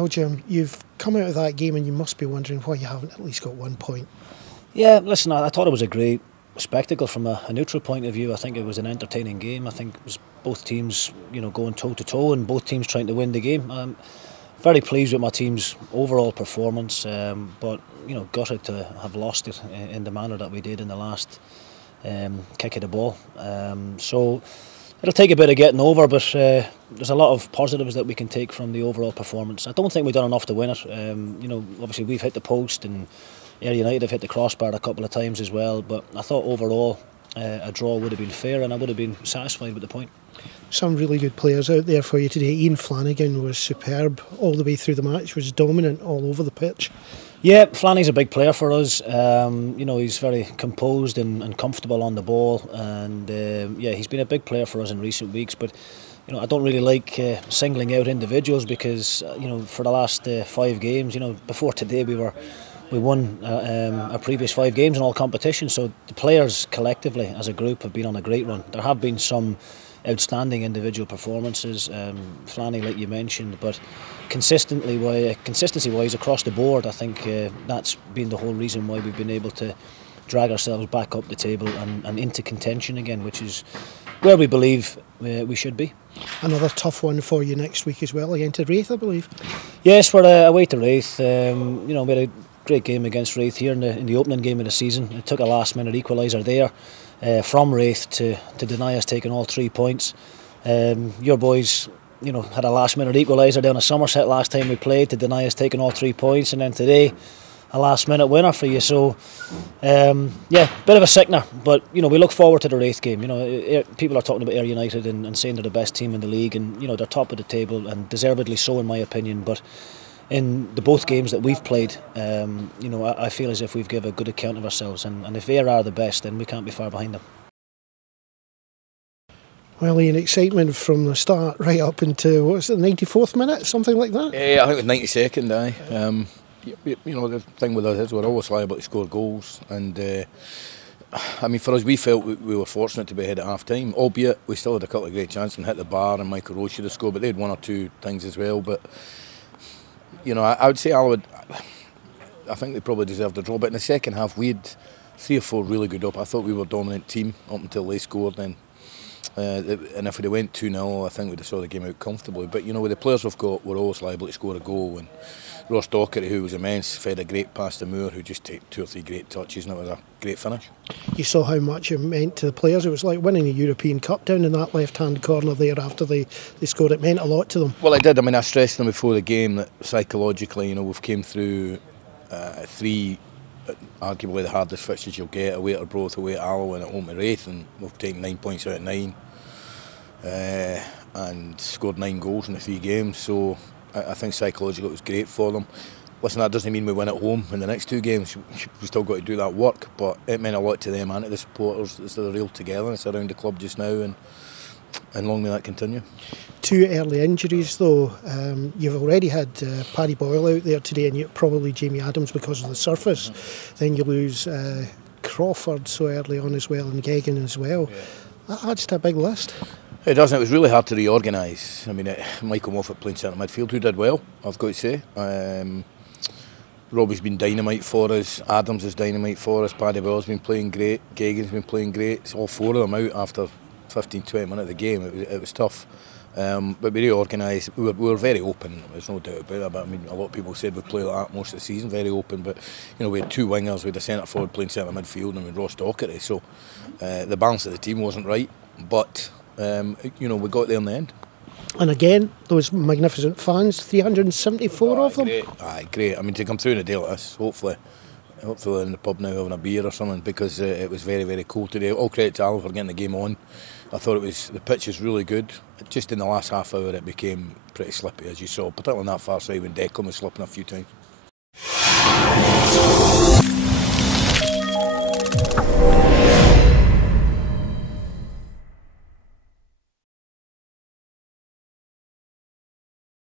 Well, Jim, you've come out of that game and you must be wondering why you haven't at least got 1 point. Yeah, listen, I thought it was a great spectacle from a neutral point of view. I think it was an entertaining game. I think it was both teams, going toe to toe, and both teams trying to win the game. I'm very pleased with my team's overall performance, but gutted to have lost it in the manner that we did in the last kick of the ball. So it'll take a bit of getting over, but there's a lot of positives that we can take from the overall performance. I don't think we've done enough to win it. Obviously we've hit the post, and Ayr United have hit the crossbar a couple of times as well, but I thought overall a draw would have been fair, and I would have been satisfied with the point. Some really good players out there for you today. Ian Flanagan was superb all the way through the match, was dominant all over the pitch. Yeah, Flanny's a big player for us. He's very composed and comfortable on the ball, and he's been a big player for us in recent weeks. But I don't really like singling out individuals because for the last 5 games, before today we won our previous 5 games in all competitions. So the players collectively as a group have been on a great run. There have been some outstanding individual performances, Flanny, like you mentioned, but consistency-wise across the board, I think that's been the whole reason why we've been able to drag ourselves back up the table and into contention again, which is where we believe we should be. Another tough one for you next week as well, against Raith, I believe. Yes, we're away to Raith. We had a great game against Raith here in the opening game of the season. It took a last-minute equaliser there from Raith to deny us taking all 3 points. Your boys, had a last-minute equaliser down at Somerset last time we played to deny us taking all 3 points, and then today a last-minute winner for you. So, bit of a sickener, but we look forward to the Raith game. People are talking about Ayr United and saying they're the best team in the league, and they're top of the table, and deservedly so in my opinion. But in the both games that we've played, I feel as if we've given a good account of ourselves, and if Ayr are the best, then we can't be far behind them. Well, Ian, excitement from the start right up into, what was it, the 94th minute, something like that? Yeah, I think it was 92nd, aye. The thing with us is we're always liable to score goals, and for us, we felt we were fortunate to be ahead at half-time, albeit we still had a couple of great chances and hit the bar, and Michael Rowe should have scored, but they had 1 or 2 things as well. But I would say Alloa, I think they probably deserved a draw, but in the second half we had 3 or 4 really good up. I thought we were a dominant team up until they scored then. And if we went 2-0, I think we'd have saw the game out comfortably. But with the players we've got, we're always liable to score a goal. And Ross Docherty, who was immense, fed a great pass to Moore, who just took 2 or 3 great touches, and it was a great finish. You saw how much it meant to the players. It was like winning a European Cup down in that left-hand corner there after they scored. It meant a lot to them. Well, it did. I stressed them before the game that psychologically, we've came through 3. Arguably the hardest fixtures you'll get, away at Arbroath, away at Alloa and at home to Raith, and we've taken 9 points out of 9 and scored 9 goals in the 3 games, so I think psychologically it was great for them. Listen, that doesn't mean we win at home in the next 2 games, we've still got to do that work, but it meant a lot to them and to the supporters. It's the real togetherness around the club just now, and long may that continue. 2 early injuries though. You've already had Paddy Boyle out there today, and probably Jamie Adams because of the surface. Then you lose Crawford so early on as well, and Geoghegan as well. Yeah. That's a big list. It doesn't. It was really hard to reorganise. Michael Moffat playing centre midfield, who did well, I've got to say. Robbie's been dynamite for us, Adams is dynamite for us, Paddy Boyle's been playing great, Geoghegan's been playing great. It's all 4 of them out after 15-20 minutes of the game. It was tough. But we reorganised. We were very open, there's no doubt about that. But a lot of people said we play like that most of the season, very open. But we had 2 wingers, we had a centre forward playing centre midfield, and we had Ross Docherty. So the balance of the team wasn't right. But we got there in the end. And again, those magnificent fans, 374 of them. Great. Great. To come through in a day like this, hopefully they're in the pub now having a beer or something, because it was very, very cold today. All credit to Alloa for getting the game on. I thought the pitch was really good. Just in the last half hour it became pretty slippy, as you saw, particularly on that far side when Declan was slipping a few times.